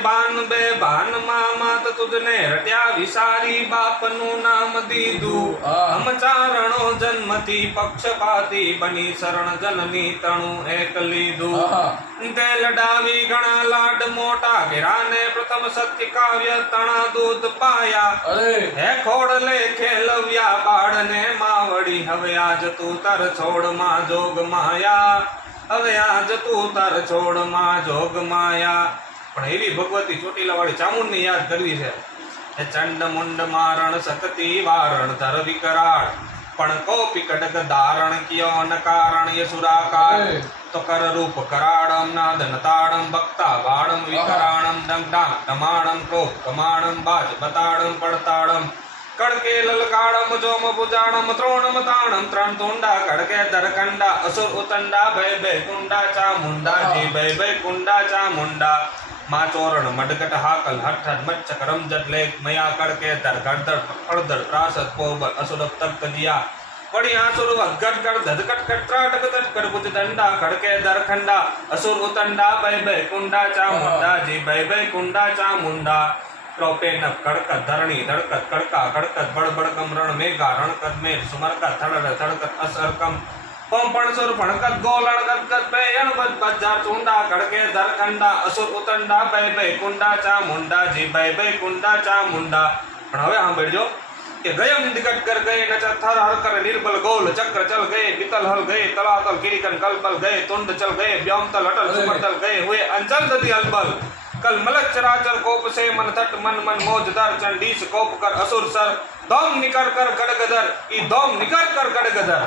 ભાન માં માત તુજને રટ્યા વિસારી બાપનું નામ દીધું અમચારણો જન્મથી પક્ષપાતી બની શરણ જનની તણું એક લીધું તે લડાવી ઘણા લાડ મોટા ઘેરાને પ્રથમ સત્ય કાવ્ય તણા દૂધ પાયા હે ખોડલે ખેલવ્યા બાળને માવડી હવે આજ તું તર છોડ માં જોગ માયા હવે આજ તું તર છોડ માં જોગ માયા પણ એવી ભગવતી ચોટીલા વાળી ચામુંડ ની યાદ કરવી છે એ ચંડ મુંડ મારણ શકતી વારણ ધર વિકરાળ પણ કોપી કડક ધારણ કિયો ન કારણ યસુરાકાર તો કર રૂપ કરાળમ નાદન તાળમ બક્તા વાળમ વિકરાણમ ડંગડામ ટમાણમ ક્રોધ કમાણમ બાજ બતાડમ પડતાડમ કડકે લલકાળમ જોમ ભુજાણમ ત્રોણમ તાણમ ત્રણ તુંડા કડકે દરકંડા અસુર ઉતંડા ભય ભય કુંડા ચામુંડા જી ભય ભય કુંડા ચામુંડા માં ચોરણ મડગટ હાકલ હઠ મચ્છ કરમજટ લેખ મયા કડકે દર ગડદર ફળદર ત્રાસદ પોબલ અસુર તક કજિયા વળી આસુર વગટ કર ધધકટ કટરાટક તટકર ભુજ દંડા કડકે દરખંડા અસુર ઉતંડા ભય ભય કુંડા ચામુંડા જી ભય ભય કુંડા ચામુંડા પ્રોપેન કડકત ધરણી ધડકત કડકા કડકત બળબડકમ રણ મેઘા રણકત મેર સુમરકા થડડ થડકત અસરકમ પંપણસુર ભણકત ગોલણ ગદગદ બે અણબદ બજાર ચુંડા કડકે ધરખંડા અસુર ઉતંડા ભય ભય કુંડા ચામુંડા જી ભય ભય કુંડા ચામુંડા પણ હવે સાંભળજો કે ગયમ દિગટ કર ગયે નચ થર હર કર નિર્બલ ગોલ ચક્ર ચલ ગયે પિતલ હલ ગયે તલાતલ કિરીકન કલબલ ગયે તુંડ ચલ ગયે વ્યોમતલ અટલ સુમરતલ ગયે હુએ અંચલ દધી અલબલ कल मलक चराचर कोप से मन तट मन मन मोजदार चंडीस कोप कर असुर सर दोम निकर कर गड़गदर ई दोम निकर कर गड़गदर